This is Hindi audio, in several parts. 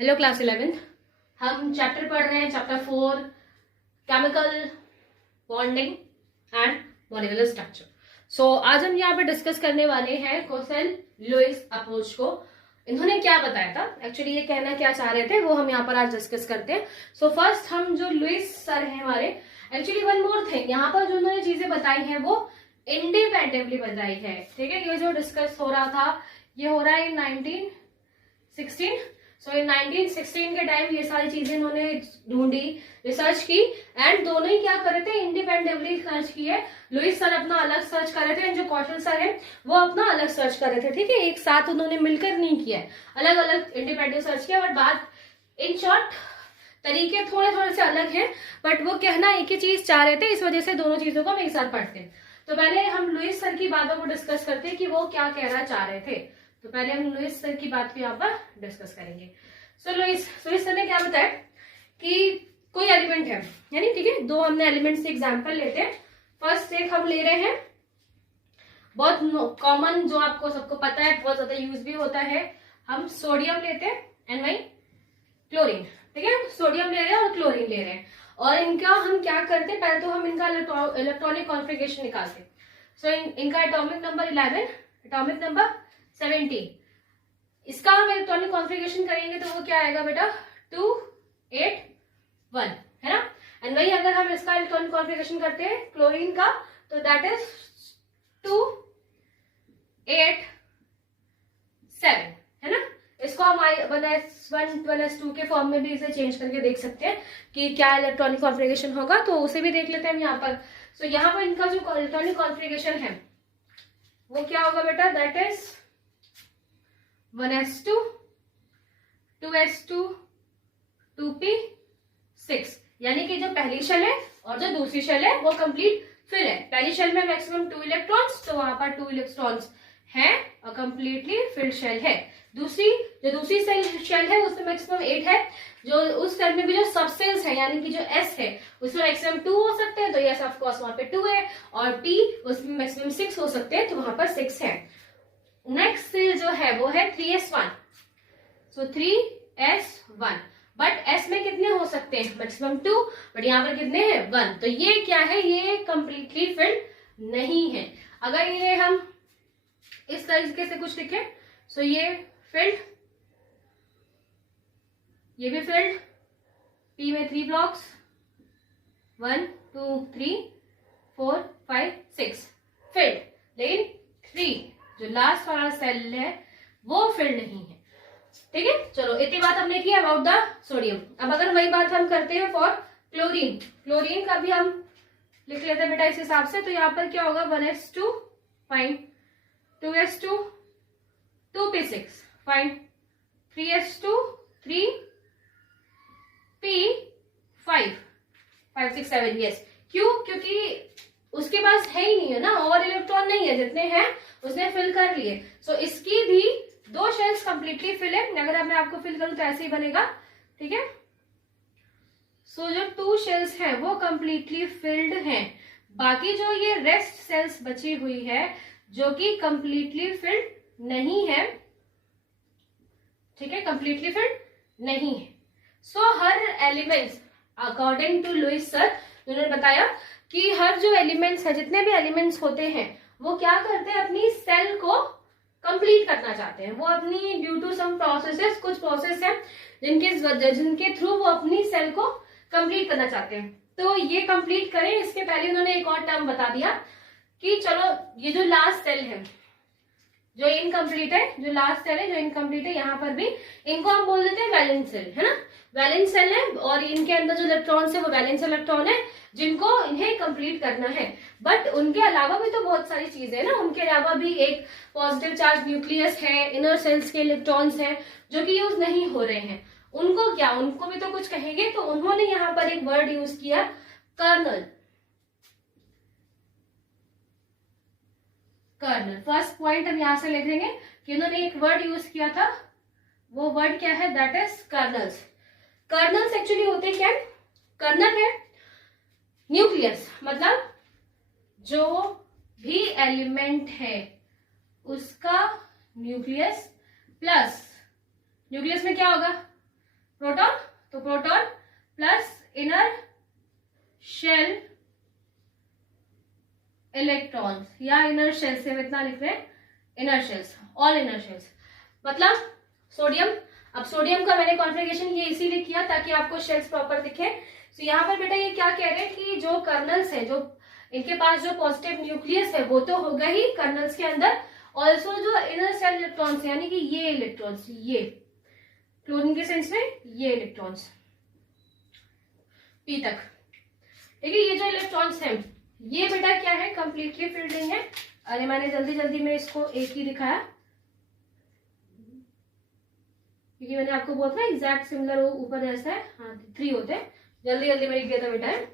Hello class 11th। हम चैप्टर पढ़ रहे हैं, chapter 4 chemical bonding and molecular structure. So आज हम यहाँ पे डिस्कस करने वाले हैं कोसेल लुईस अप्रोच को। इन्होंने क्या बताया था, एक्चुअली ये कहना क्या चाह रहे थे वो हम यहाँ पर आज डिस्कस करते हैं। सो फर्स्ट हम जो लुईस सर हैं हमारे, एक्चुअली वन मोर थिंग, यहाँ पर जो उन्होंने चीजें बताई हैं वो इंडिपेंडेंटली बताई है। ठीक है, ये जो डिस्कस हो रहा था ये हो रहा है इन 1916। सो इन 1916 के टाइम ये सारी चीजें इन्होंने ढूंढी, रिसर्च की, एंड दोनों ही क्या कर रहे थे, इंडिपेंडेंटली सर्च की है। लुईस सर अपना अलग सर्च कर रहे थे, जो कौशल सर है वो अपना अलग सर्च कर रहे थे। ठीक है, एक साथ उन्होंने मिलकर नहीं किया है, अलग अलग इंडिपेंडेंट सर्च किया। बट बात इन शॉर्ट तरीके थोड़े थोड़े से अलग है, बट वो कहना एक ही चीज चाह रहे थे, इस वजह से दोनों चीजों को हम एक साथ पढ़ते हैं। तो पहले हम लुईस सर की बातों को डिस्कस करते हैं कि वो क्या कहना चाह रहे थे। तो पहले हम लुईस सर की बात को यहाँ पर डिस्कस करेंगे। सो लुईस सर ने क्या बताया कि कोई एलिमेंट है, यानी ठीक है, दो हमने एलिमेंट से एग्जांपल लेते हैं। फर्स्ट एक हम ले रहे हैं बहुत कॉमन, जो आपको सबको पता है, बहुत ज्यादा यूज भी होता है। हम सोडियम लेते हैं एंड वही क्लोरीन। ठीक है, सोडियम ले रहे हैं और क्लोरीन ले रहे हैं, और इनका हम क्या करते हैं, पहले तो हम इनका इलेक्ट्रॉनिक कॉन्फ़िगरेशन निकालते हैं। सो इनका एटॉमिक नंबर 11, एटॉमिक नंबर 17। इसका हम इलेक्ट्रॉनिक कॉन्फ़िगरेशन करेंगे तो वो क्या आएगा बेटा, 281 है ना। एंड वही अगर हम इसका इलेक्ट्रॉनिक कॉन्फ़िगरेशन करते हैं क्लोरीन का, तो दैट इज 287 है ना। इसको हम 1s1 1s2 के फॉर्म में भी इसे चेंज करके देख सकते हैं कि क्या इलेक्ट्रॉनिक कॉन्फ़िगरेशन होगा, तो उसे भी देख लेते हैं हम यहाँ पर। सो यहाँ पर इनका जो इलेक्ट्रॉनिक कॉन्फ़िगरेशन है वो क्या होगा बेटा, that is 1s2 2s2 2p6, यानी कि जो पहली शेल है और जो दूसरी शेल है वो कंप्लीट फिल है। पहली शेल में मैक्सिमम 2 इलेक्ट्रॉन्स, तो वहां पर 2 इलेक्ट्रॉन्स हैं और कंप्लीटली फिल्ड शेल है। दूसरी शेल है उसमें मैक्सिमम 8 है। जो उस शेल में भी जो सब सेल्स है, यानी कि जो s है उसमें मैक्सिमम 2 हो सकते हैं, तो यस ऑफ कोर्स वहां पे 2 है, और p उसमें मैक्सिमम 6 हो सकते हैं, तो वहां पर 6 है। नेक्स्ट सेल जो है वो है 3s1, so 3s1, but s में कितने हो सकते हैं, मैक्सिमम 2, बट यहाँ पर कितने हैं, 1। तो ये क्या है, ये कंप्लीटली फिल्ड नहीं है। अगर ये हम इस तरीके से कुछ लिखें, सो ये फिल्ड, ये भी फिल्ड, p में 3 ब्लॉक्स, 1 2 3 4 5 6 फिल्ड, लेकिन 3 जो लास्ट वाला सेल है वो फिल्ड नहीं है। ठीक है, चलो इतनी बात हमने की अबाउट द सोडियम। अब अगर वही बात हम करते हैं फॉर क्लोरीन, क्लोरीन का भी हम लिख लेते हैं बेटा इस हिसाब से। तो यहाँ पर क्या होगा, 1s2 fine, 2s2 2p6 fine, 3s2 3p5 5 6 7, yes. क्यों, क्योंकि उसके पास है ही नहीं है ना, और इलेक्ट्रॉन नहीं है, जितने हैं उसने फिल कर लिए। सो इसकी भी 2 शेल्स कंप्लीटली फिल है। अगर मैं आपको फिल करूं तो ऐसे ही बनेगा। ठीक है, सो जो 2 शेल्स हैं वो कंप्लीटली फिल्ड हैं, बाकी जो ये रेस्ट सेल्स बची हुई है जो कि कंप्लीटली फिल्ड नहीं है। ठीक है, कंप्लीटली फिल्ड नहीं है। सो हर elements according to Lewis sir, उन्होंने बताया कि हर जो एलिमेंट्स है, जितने भी एलिमेंट्स होते हैं, वो क्या करते हैं, अपनी सेल को कंप्लीट करना चाहते हैं। वो अपनी ड्यू टू सम प्रोसेसेस, कुछ प्रोसेस है जिनके थ्रू वो अपनी सेल को कंप्लीट करना चाहते हैं। तो ये कंप्लीट करें, इसके पहले उन्होंने एक और टर्म बता दिया कि चलो ये जो लास्ट सेल है जो इनकम्प्लीट है, जो लास्ट सेल है जो इनकम्प्लीट है, यहाँ पर भी इनको हम बोल देते हैं वैलेंस सेल, है ना। वैलेंस सेल है और इनके अंदर जो इलेक्ट्रॉन्स है वो वैलेंस इलेक्ट्रॉन है जिनको इन्हें कंप्लीट करना है। बट उनके अलावा भी तो बहुत सारी चीजें है ना, उनके अलावा भी एक पॉजिटिव चार्ज न्यूक्लियस है, इनर सेल्स के इलेक्ट्रॉन्स हैं जो कि यूज नहीं हो रहे हैं। उनको क्या, उनको भी तो कुछ कहेंगे, तो उन्होंने यहाँ पर एक वर्ड यूज किया, कर्नल। कर्नल, फर्स्ट पॉइंट हम यहां से लिख देंगे कि उन्होंने एक वर्ड यूज किया था, वो वर्ड क्या है, that is colonel's. Colonel's actually होते क्या, कर्नल है न्यूक्लियस, मतलब जो भी एलिमेंट है उसका न्यूक्लियस प्लस, न्यूक्लियस में क्या होगा, प्रोटॉन, तो proton plus inner shell electrons, या इनर शेल से इतना लिख रहे हैं, inner shells, all inner shells, मतलब सोडियम। अब सोडियम का मैंने कॉन्फ़िगरेशन ये इसीलिए किया ताकि आपको शेल्स प्रॉपर दिखे। तो यहाँ पर बेटा ये क्या कह रहे हैं कि जो कर्नल्स है, जो इनके पास जो पॉजिटिव न्यूक्लियस है वो तो होगा ही कर्नल्स के अंदर, ऑल्सो जो इनर शेल इलेक्ट्रॉन्स यानी कि ये इलेक्ट्रॉन्स, ये क्लोरीन के सेंस में ये इलेक्ट्रॉन्स पी तक, ठीक है, ये जो इलेक्ट्रॉन्स हैं ये बेटा क्या है, कंप्लीटली फिल्ड नहीं है। अरे मैंने जल्दी जल्दी में इसको एक ही दिखाया क्योंकि मैंने आपको बोला था एग्जैक्ट सिमिलर वो ऊपर ऐसा है, हाँ 3 होते हैं, जल्दी जल्दी में लिख दिया था बेटा है।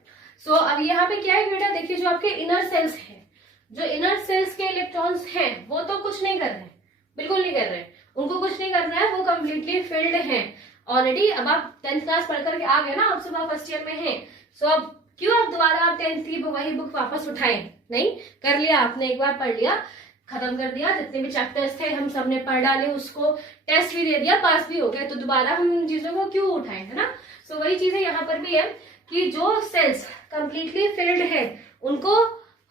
सो अब यहाँ पे क्या है बेटा, देखिए जो आपके इनर सेल्स हैं, जो इनर सेल्स के इलेक्ट्रॉन्स हैं वो तो कुछ नहीं कर रहे हैं, बिल्कुल नहीं कर रहे हैं, उनको कुछ नहीं करना है, वो कम्प्लीटली फिल्ड है ऑलरेडी। अब आप 10th क्लास पढ़ करके आ गए ना, अब सुबह फर्स्ट ईयर में है, सो अब क्यों आप दोबारा आप 10th की वही बुक वापस उठाएं, नहीं, कर लिया आपने, एक बार पढ़ लिया, खत्म कर दिया, जितने भी चैप्टर्स थे हम सबने पढ़ डाले, उसको टेस्ट भी दे दिया, पास भी हो गया, तो दोबारा हम इन चीजों को क्यों उठाएं, है ना। सो वही चीजें यहाँ पर भी है कि जो सेल्स कंप्लीटली फिल्ड है उनको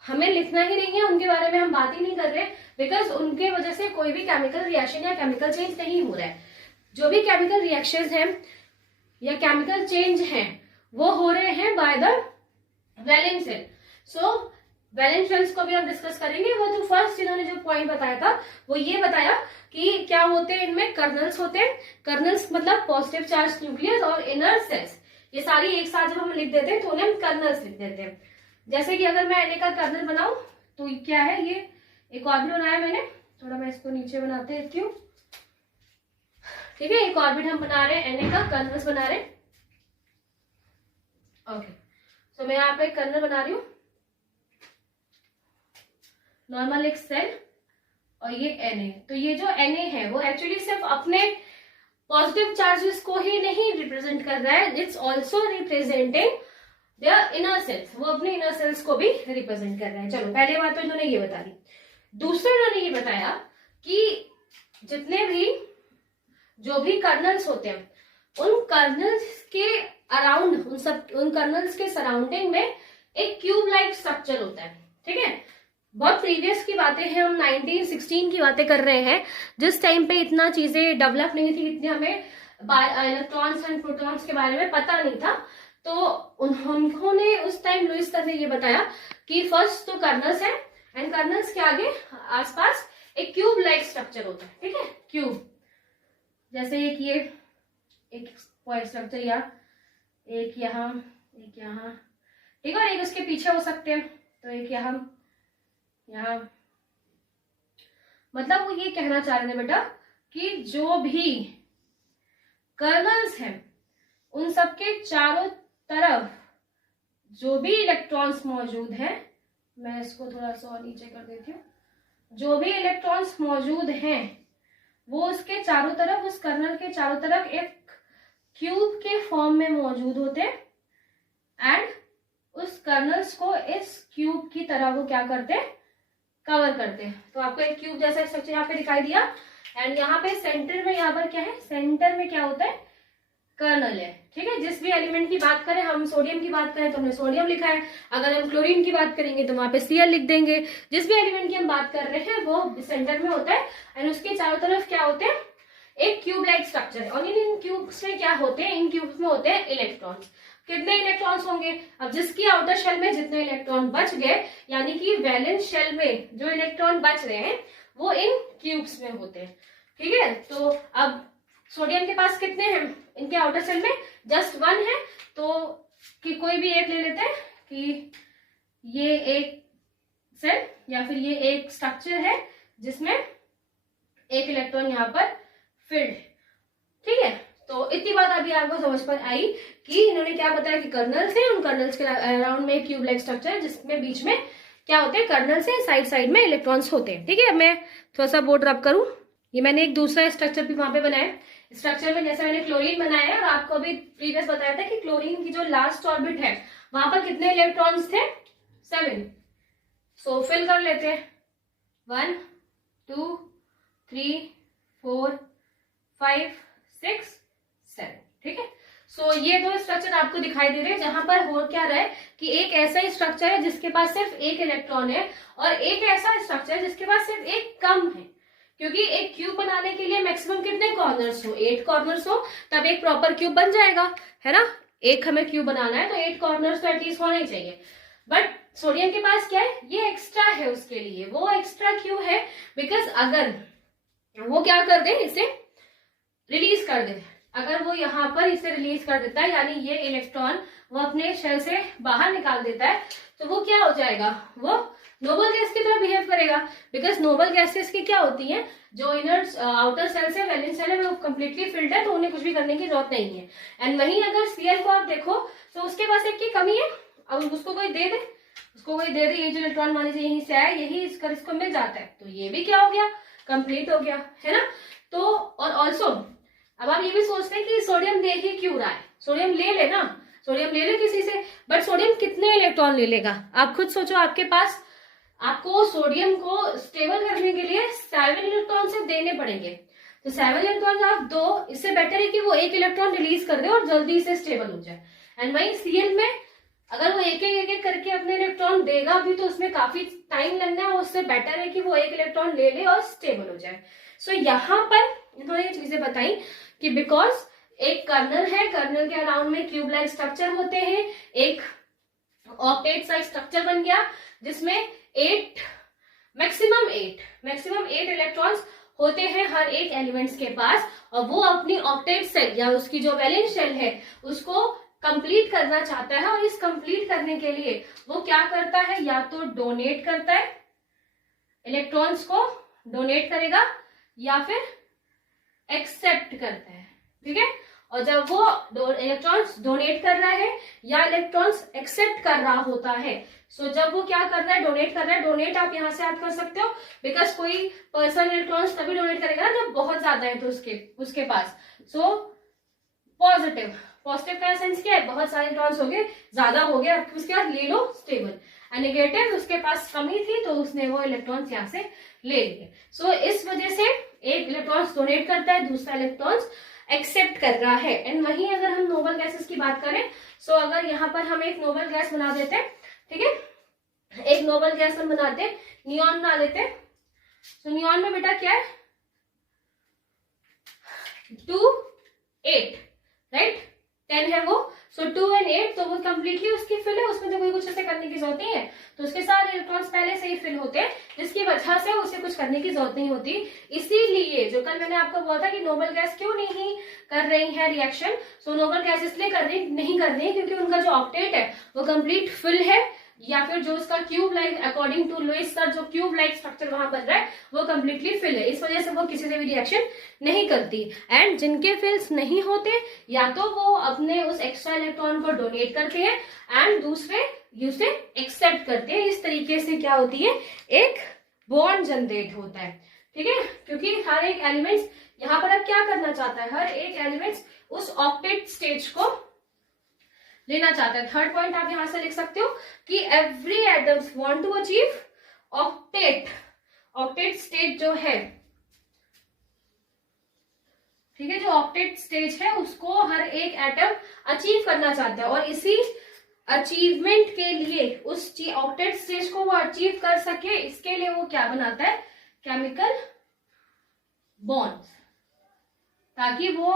हमें लिखना ही नहीं है, उनके बारे में हम बात ही नहीं कर रहे, बिकॉज उनके वजह से कोई भी केमिकल रिएक्शन या केमिकल चेंज नहीं हो रहा है। जो भी केमिकल रिएक्शंस हैं या केमिकल चेंज हैं वो हो रहे हैं by the valence shell. So valence shells को भी हम डिस्कस करेंगे। वो तो फर्स्ट इन्होंने जो पॉइंट बताया था वो ये बताया कि क्या होते हैं, इनमें कर्नल्स होते हैं, कर्नल्स मतलब पॉजिटिव चार्ज न्यूक्लियस, और इनर सेल्स, ये सारी एक साथ जब हम लिख देते हैं तो उन्हें हम कर्नल्स लिख देते हैं। जैसे कि अगर मैं एन का कर्नल बनाऊं तो क्या है, ये एक ऑर्बिट बनाया मैंने, थोड़ा मैं इसको नीचे बनाते हैं क्यों, ठीक है, एक ऑर्बिट हम बना रहे हैं, एन का कर्नल्स बना रहे हैं, ओके। सो मैं यहाँ पे कर्नल बना रही हूँ, नॉर्मल एक सेल, और ये Na, तो ये जो Na है वो एक्चुअली सिर्फ अपने पॉजिटिव चार्जेस को ही नहीं रिप्रेजेंट कर रहा है, it's also representing their inner shells, वो अपने इनर सेल्स को भी रिप्रेजेंट कर रहा है। चलो पहले बात तो इन्होंने ये बता दी। दूसरा इन्होंने ये बताया कि जितने भी जो भी कर्नल्स होते हैं उन कर्नल्स के अराउंड, उन कर्नल्स के सराउंडिंग में एक क्यूब लाइक स्ट्रक्चर होता है, ठीक है। बहुत प्रीवियस की बातें हैं, हम 1916 की बातें कर रहे हैं, जिस टाइम पे इतना चीजें डेवलप नहीं थी, इतने हमें इलेक्ट्रॉन्स एंड प्रोटॉन्स के बारे में पता नहीं था। तो उन्होंने उस टाइम लुईस सर ने ये बताया कि फर्स्ट तो कर्नल्स है, एंड कर्नल्स के आगे आसपास एक क्यूब लाइक स्ट्रक्चर होता है, ठीक है, क्यूब, जैसे एक ये एक पॉइंट स्ट्रक्चर, या एक यहाँ, एक यहाँ, ठीक है, और एक उसके पीछे हो सकते हैं, तो एक यहाँ, मतलब वो ये कहना चाह रहे थे बेटा कि जो भी कर्नल्स हैं उन सबके चारों तरफ जो भी इलेक्ट्रॉन्स मौजूद हैं, मैं इसको थोड़ा सा और नीचे कर देती हूँ, जो भी इलेक्ट्रॉन्स मौजूद हैं वो उसके चारों तरफ, उस कर्नल के चारों तरफ एक क्यूब के फॉर्म में मौजूद होते हैं, एंड उस कर्नल्स को इस क्यूब की तरह वो क्या करते हैं, कवर करते हैं। तो आपको एक क्यूब जैसा स्ट्रक्चर यहाँ पे दिखाई दिया, एंड यहाँ पे सेंटर में, यहाँ पर क्या है, सेंटर में क्या होता है, कर्नल है, ठीक है। जिस भी एलिमेंट की बात करें, हम सोडियम की बात करें तो हमने सोडियम लिखा है, अगर हम क्लोरीन की बात करेंगे तो वहां पे Cl लिख देंगे। जिस भी एलिमेंट की हम बात कर रहे हैं वो सेंटर में होता है, एंड उसके चारों तरफ क्या होते हैं, एक क्यूब लाइक स्ट्रक्चर है, और इन क्यूब्स में क्या होते हैं, इन क्यूब्स में होते हैं इलेक्ट्रॉन्स। कितने इलेक्ट्रॉन्स होंगे, अब जिसकी आउटर शेल में जितने इलेक्ट्रॉन बच गए, यानी कि वैलेंस शेल में जो इलेक्ट्रॉन बच रहे हैं वो इन क्यूब्स में होते हैं, ठीक है। तो अब सोडियम के पास कितने हैं, इनके आउटर सेल में जस्ट 1 है, तो कि कोई भी एक ले लेते हैं कि ये एक सेल या फिर ये एक स्ट्रक्चर है जिसमें एक इलेक्ट्रॉन यहाँ पर फिल्ड है, ठीक है। तो इतनी बात अभी आपको समझ पर आई कि इन्होंने क्या बताया कि कर्नल्स है, उन कर्नल्स के अराउंड में एक क्यूब लाइक स्ट्रक्चर है जिसमें बीच में क्या होते हैं, कर्नल्स है, साइड साइड में इलेक्ट्रॉन्स होते हैं, ठीक है। अब मैं थोड़ा सा बोर्ड रब करूं, ये मैंने एक दूसरा स्ट्रक्चर भी वहां पे बनाया, स्ट्रक्चर में जैसे मैंने क्लोरीन बनाया है, और आपको अभी प्रीवियस बताया था कि क्लोरीन की जो लास्ट ऑर्बिट है वहां पर कितने इलेक्ट्रॉन्स थे, 7। सो फिल कर लेते हैं, 1 2 3 4 5 6 7, ठीक है। सो ये दो स्ट्रक्चर आपको दिखाई दे रहे हैं जहां पर हो क्या रहा है कि एक ऐसा ही स्ट्रक्चर है जिसके पास सिर्फ एक इलेक्ट्रॉन है और एक ऐसा स्ट्रक्चर है जिसके पास सिर्फ एक कम है, क्योंकि एक क्यूब बनाने के लिए मैक्सिमम कितने कॉर्नर्स हो, 8 कॉर्नर्स हो तब एक प्रॉपर क्यूब बन जाएगा, है ना। एक हमें क्यूब बनाना है तो 8 कॉर्नर्स तो एटलीस्ट होना ही चाहिए। बट सोडियम के पास क्या है, ये एक्स्ट्रा है, उसके लिए वो एक्स्ट्रा क्यों है, बिकॉज अगर वो क्या कर दे, इसे रिलीज कर दे, अगर वो यहाँ पर इसे रिलीज कर देता है यानी ये इलेक्ट्रॉन वो अपने शेल से बाहर निकाल देता है, तो वो क्या हो जाएगा, वो नोबल गैस की तरह बिहेव करेगा। बिकॉज नोबल गैसेस की क्या होती है, जो इनर आउटर सेल से वैलेंस सेल है वो कंप्लीटली फिल्ड है, तो उन्हें कुछ भी करने की जरूरत नहीं है। एंड वहीं अगर Cl को आप देखो तो उसके पास एक की कमी है, अब उसको कोई दे दे, ये जो इलेक्ट्रॉन मान लीजिए यहीं से आया, यही इसको मिल जाता है, तो ये भी क्या हो गया, कंप्लीट हो गया, है ना। तो और ऑल्सो अब आप ये भी सोचते हैं कि सोडियम दे ही क्यों रहा है, सोडियम ले लेना, सोडियम ले ले किसी से, बट सोडियम कितने इलेक्ट्रॉन ले लेगा, आप खुद सोचो। आपके पास आपको सोडियम को स्टेबल करने के लिए 7 इलेक्ट्रॉन से देने पड़ेंगे, तो 7 इलेक्ट्रॉन आप दो, इससे बेटर है कि वो एक इलेक्ट्रॉन रिलीज कर दे और जल्दी से स्टेबल हो जाए। एंड वहीं Cl में अगर वो एक एक करके अपने इलेक्ट्रॉन देगा भी तो उसमें काफी टाइम लगना है, उससे बेटर है कि वो एक इलेक्ट्रॉन ले ले और स्टेबल हो जाए। सो यहाँ पर इन्होंने ये चीजें बताई कि बिकॉज एक कर्नल है, कर्नल के अराउंड में क्यूब लाइक स्ट्रक्चर होते हैं, एक ऑक्टेट साइज स्ट्रक्चर बन गया जिसमें मैक्सिमम 8 इलेक्ट्रॉन्स होते हैं हर एक एलिमेंट्स के पास, और वो अपनी ऑक्टेट सेल या उसकी जो वैलेंस शेल है उसको कंप्लीट करना चाहता है, और इस कंप्लीट करने के लिए वो क्या करता है, या तो डोनेट करता है, इलेक्ट्रॉन्स को डोनेट करेगा या फिर एक्सेप्ट करता है, ठीक है। और जब वो इलेक्ट्रॉन्स डोनेट कर रहा है या इलेक्ट्रॉन्स एक्सेप्ट कर रहा होता है, सो जब वो क्या कर रहा है, डोनेट कर रहा है, डोनेट आप यहां से याद कर सकते हो, बिकॉज कोई पर्सन इलेक्ट्रॉन्स तभी डोनेट करेगा ना जब बहुत ज्यादा है तो उसके पास। सो पॉजिटिव का सेंस क्या है, बहुत सारे इलेक्ट्रॉन्स हो गए, ज्यादा हो गया, उसके बाद ले लो स्टेबल। नेगेटिव उसके पास कमी थी तो उसने वो इलेक्ट्रॉन्स यहाँ से ले लिए। सो इस वजह से एक इलेक्ट्रॉन्स डोनेट करता है, दूसरा इलेक्ट्रॉन्स एक्सेप्ट कर रहा है। एंड वहीं अगर हम नोबल गैसेस की बात करें, सो अगर यहाँ पर हम एक नोबल गैस बना देते हैं, ठीक है, एक नोबल गैस हम बनाते हैं, नियॉन बना लेते हैं। सो नियॉन में बेटा क्या है, 2 8 राइट, 10 है वो, सो 2 और 8, तो वो कंप्लीटली उसकी फिल है, उसमें तो कोई कुछ ऐसे करने की जरूरत नहीं है, तो उसके सारे इलेक्ट्रॉन्स पहले से ही फिल होते हैं, जिसकी वजह से उसे कुछ करने की जरूरत नहीं होती। इसीलिए जो कल मैंने आपको बोला था कि नोबल गैस क्यों नहीं कर रही है रिएक्शन, सो नोबल गैस इसलिए नहीं कर रही है क्योंकि उनका जो ऑक्टेट है वो कंप्लीट फिल है, या फिर जो उसका cube like according to Lewis का जो क्यूब लाइक स्ट्रक्चर वहां बन रहा है वो कंप्लीटली फिल है, इस वजह से वो किसी से भी रिएक्शन नहीं करती। एंड जिनके फिल्स नहीं होते या तो वो अपने उस एक्स्ट्रा इलेक्ट्रॉन को डोनेट करते हैं एंड दूसरे उसे एक्सेप्ट करते हैं। इस तरीके से क्या होती है, एक बॉन्ड जनरेट होता है, ठीक है, क्योंकि हर एक एलिमेंट्स यहाँ पर अब क्या करना चाहता है, हर एक एलिमेंट्स उस ऑक्टेट स्टेज को लेना चाहता है। थर्ड पॉइंट आप यहां से लिख सकते हो कि every atoms want to achieve octet stage जो है, ठीक है, जो ऑक्टेट स्टेज है उसको हर एक एटम अचीव करना चाहता है, और इसी अचीवमेंट के लिए उस ऑक्टेट स्टेज को वो अचीव कर सके, इसके लिए वो क्या बनाता है, केमिकल बॉन्ड्स, ताकि वो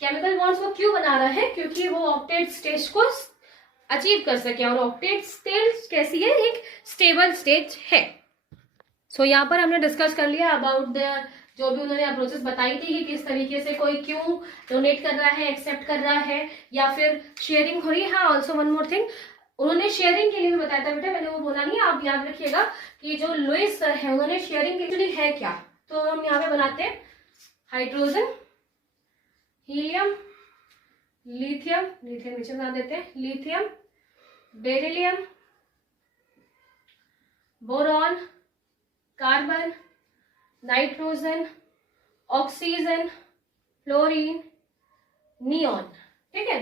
केमिकल बॉन्ड्स को क्यों बना रहा है, क्योंकि वो ऑक्टेट स्टेज को अचीव कर सके, और ऑक्टेट स्टेज कैसी है, एक स्टेबल स्टेज है। सो यहाँ पर हमने डिस्कस कर लिया अबाउट द जो भी उन्होंने अप्रोचेस बताई थी कि किस तरीके से कोई क्यों डोनेट कर रहा है, एक्सेप्ट कर रहा है, या फिर शेयरिंग हो रही है। हाँ, ऑल्सो वन मोर थिंग, उन्होंने शेयरिंग के लिए भी बताया था बेटा, मैंने वो बोला नहीं, आप याद रखिएगा कि जो लुईस सर है उन्होंने शेयरिंग एक्चुअली है क्या, तो हम यहाँ पे बनाते हैं हाइड्रोजन, हीलियम, लिथियम नीचे बना देते हैं, lithium, beryllium, boron, carbon, nitrogen, oxygen, fluorine, neon, ठीक है,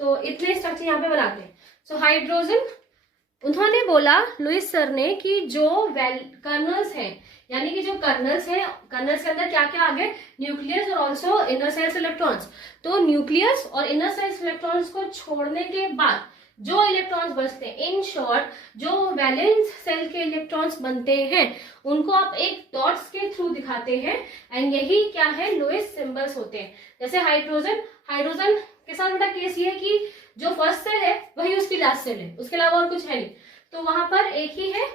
तो इतने स्ट्रक्चर यहाँ पे बनाते हैं। सो हाइड्रोजन उन्होंने बोला लुइस सर ने कि जो कर्नल्स हैं, यानी कि जो कर्नल्स हैं, कर्नल्स के अंदर क्या क्या आ गए, न्यूक्लियस और ऑल्सो इनर सेल्स इलेक्ट्रॉन्स। तो न्यूक्लियस और इनर सेल्स इलेक्ट्रॉन्स को छोड़ने के बाद जो इलेक्ट्रॉन्स बचते हैं, इन शॉर्ट जो वैलेंस सेल के इलेक्ट्रॉन्स बनते हैं, उनको आप एक डॉट्स के थ्रू दिखाते हैं, एंड यही क्या है, लुइस सिंबल्स होते हैं। जैसे हाइड्रोजन, हाइड्रोजन के साथ बेटा केस ये है कि जो फर्स्ट सेल है वही उसकी लास्ट सेल है, उसके अलावा और कुछ है नहीं, तो वहां पर एक ही है,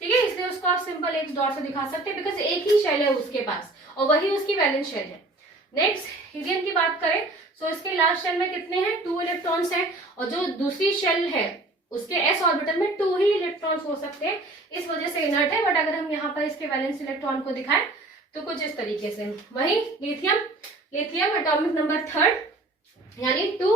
ठीक है, इसलिए उसको आप सिंपल एक डॉट से दिखा सकते हैं, बिकॉज एक ही शेल है उसके पास और वही उसकी वैलेंस शेल है। नेक्स्ट हीलियम की बात करें, सो इसके लास्ट शेल में कितने हैं, 2 इलेक्ट्रॉन्स हैं, और जो दूसरी शेल है उसके एस ऑर्बिटल में 2 ही इलेक्ट्रॉन्स हो सकते हैं, इस वजह से इनर्ट है। बट अगर हम यहाँ पर इसके वैलेंस इलेक्ट्रॉन को दिखाएं तो कुछ इस तरीके से। वही लिथियम, लिथियम एटॉमिक नंबर 3 यानी 2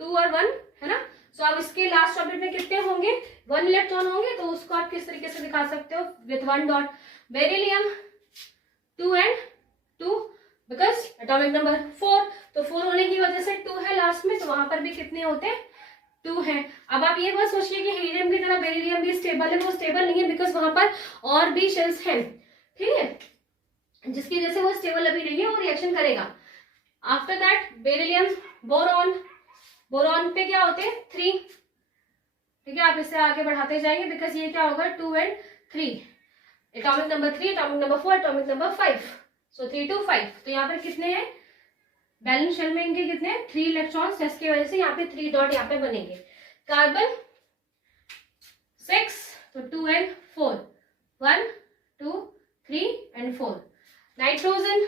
और 1 है ना। सो अब इसके लास्ट ऑर्बिट में कितने होंगे, 1 इलेक्ट्रॉन होंगे, तो उसको आप किस तरीके से दिखा सकते हो, with 1 dot. Beryllium 2 and 2 because atomic number 4, तो 4 होने की वजह से 2 है लास्ट में, तो वहां पर भी कितने होते हैं, 2 है। अब आप ये बात सोचिए कि हीलियम की तरह बेरिलियम भी स्टेबल है, वो स्टेबल नहीं है बिकॉज वहां पर और भी शेल्स हैं, ठीक है, जिसकी वजह से वो स्टेबल अभी नहीं है, वो रिएक्शन करेगा। After that beryllium, boron, boron पे क्या होते हैं, 3, ठीक है, आप इससे आगे बढ़ाते जाएंगे बिकॉज ये क्या होगा, 2 and 3, atomic number 3, atomic number 4, atomic number 5, so 3 to 5। तो यहाँ पर कितने हैं, बैलेंस शेल में इनके कितने हैं, 3 इलेक्ट्रॉन्स, जिसकी वजह से यहाँ पे 3 डॉट यहाँ पे बनेंगे। कार्बन 6, तो 2 and 4, 1 2 3 and 4। नाइट्रोजन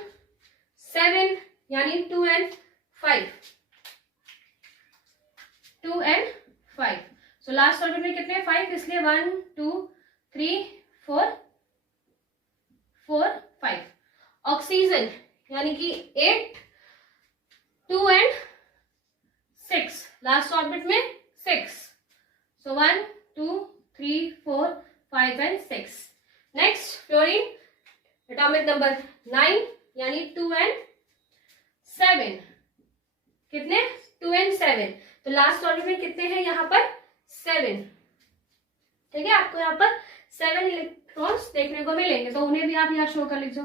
7 यानी 2 and 5, 2 and 5। So last orbit में कितने, 5, इसलिए 1 2 3 4 4 5। ऑक्सीजन यानी कि 8, 2 and 6, लास्ट ऑर्बिट में 6, सो 1 2 3 4 5 and 6। Next fluorine, atomic number 9 यानी 2 and 7, कितने, 2 and 7, तो लास्ट ऑर्बिट में कितने हैं यहाँ पर, 7, ठीक है, आपको यहाँ पर 7 इलेक्ट्रॉन्स देखने को मिलेंगे, तो उन्हें भी आप यहाँ शो कर लीजिए।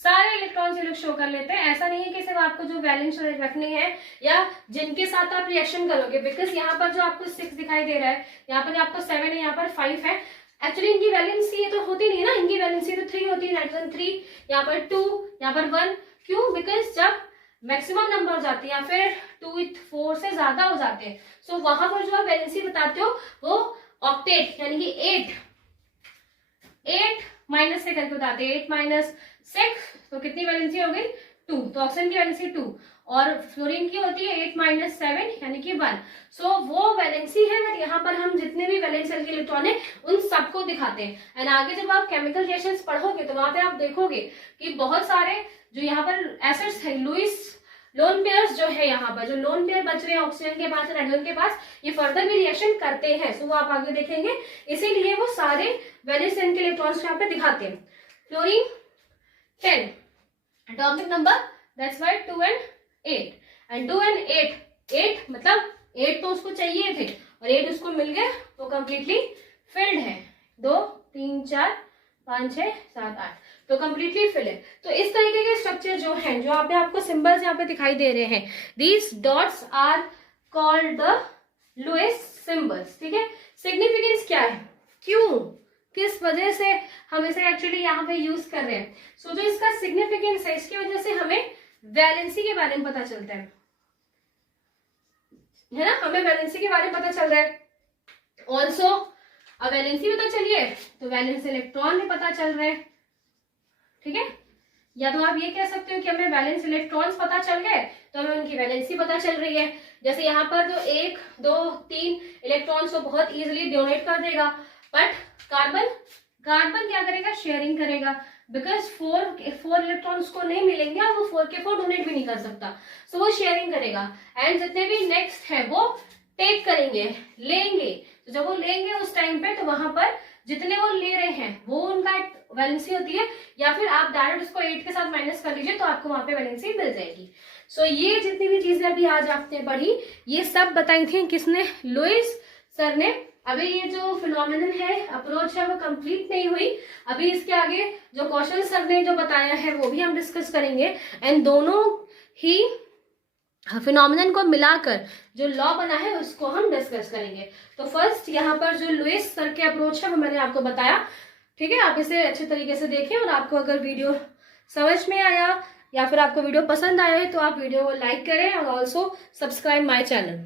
सारे इलेक्ट्रॉन्स ये लोग शो कर लेते हैं, ऐसा नहीं है कि सिर्फ आपको जो वैलेंस रखनी है या जिनके साथ आप रिएक्शन करोगे, बिकॉज यहाँ पर जो आपको 6 दिखाई दे रहा है, यहाँ पर आपको 7 है, यहाँ पर 5 है, एक्चुअली इनकी वैलेंसी ये तो होती नहीं है ना, इनकी वैलेंसी तो 3 होती है, नाइट्रोजन 3, यहाँ पर 2, यहाँ पर 1, क्यों, बिकॉज जब मैक्सिमम नंबर हो जाती है या फिर 2 with 4 से ज्यादा हो जाते हैं, सो वहां पर जो आप वैलेंसी बताते हो वो ऑक्टेट यानी कि 8 माइनस से करके बताते हैं, 8 minus 6, तो कितनी वैलेंसी हो गई, 2, तो ऑक्सीजन की वैलेंसी 2, और फ्लोरीन की होती है 8 minus 7 यानी कि 1। सो वो वैलेंसी है, बट यहाँ पर हम जितने भी वैलेंस सेल के इलेक्ट्रॉन है उन सबको दिखाते हैं। एंड आगे जब आप केमिकल रिएक्शंस पढ़ोगे तो वहां पे आप देखोगे कि बहुत सारे जो यहाँ पर एसिड्स है, लुइस लोन पेयर्स जो है, यहाँ पर जो लोन पेयर बच रहे हैं ऑक्सीजन के पास, नाइट्रोजन के पास, ये फर्दर भी रिएक्शन करते हैं, सो वो आप आगे देखेंगे, इसीलिए वो सारे वैलेंस सेल के इलेक्ट्रॉन्स यहाँ पे दिखाते हैं। Fluorine 10, atomic number, that's why 2 and 8, and 2 and 8 मतलब 8 तो उसको चाहिए थे और 8 उसको मिल गए, वो कंप्लीटली फिल्ड है, 2 3 4 5 6 7 8, तो कंप्लीटली फिल है। तो इस तरीके के स्ट्रक्चर जो हैं, जो यहाँ पे आपको सिंबल्स यहाँ पे दिखाई दे रहे हैं, these dots are called the Lewis symbols, ठीक है। सिग्निफिकेंस क्या है, क्यों, किस वजह से हम इसे एक्चुअली यहाँ पे यूज कर रहे हैं, सो जो इसका सिग्निफिकेंस है, इसकी वजह से हमें वैलेंसी के बारे में पता चलता है ना, हमें वैलेंसी के बारे में पता चल रहा है। ऑल्सो अब वैलेंसी पता चलिए तो वैलेंस इलेक्ट्रॉन भी पता चल रहे हैं, ठीक है, या तो आप ये कह सकते हो कि हमें वैलेंस इलेक्ट्रॉन्स पता चल गए तो हमें उनकी वैलेंसी पता चल रही है। जैसे यहाँ पर जो 1 2 3 इलेक्ट्रॉन्स को बहुत इजीली डोनेट कर देगा, बट कार्बन क्या करेगा, शेयरिंग करेगा, बिकॉज 4 इलेक्ट्रॉन्स को नहीं मिलेंगे और वो 4 के 4 डोनेट भी नहीं कर सकता, सो वो शेयरिंग करेगा। एंड जितने भी नेक्स्ट है वो टेक करेंगे, लेंगे, तो जब वो लेंगे उस टाइम पे तो वहां पर जितने वो ले रहे हैं वो उनका वैलेंसी होती है, या फिर आप डायरेक्ट उसको 8 के साथ माइनस कर लीजिए तो आपको वहां पे वैलेंसी मिल जाएगी। सो ये जितनी भी चीजें अभी आज आपने पढ़ी ये सब बताई थी किसने, लुईस सर ने। अभी ये जो फिनोमिनन है, अप्रोच है, वो कंप्लीट नहीं हुई। अभी इसके आगे जो कौशल सर ने जो बताया है वो भी हम डिस्कस करेंगे, एंड दोनों ही फिनोमिनन को मिलाकर जो लॉ बना है उसको हम डिस्कस करेंगे। तो फर्स्ट यहाँ पर जो लुईस सर के अप्रोच है वो मैंने आपको बताया, ठीक है। आप इसे अच्छे तरीके से देखें, और आपको अगर वीडियो समझ में आया या फिर आपको वीडियो पसंद आया है तो आप वीडियो को लाइक करें और ऑल्सो सब्सक्राइब माई चैनल।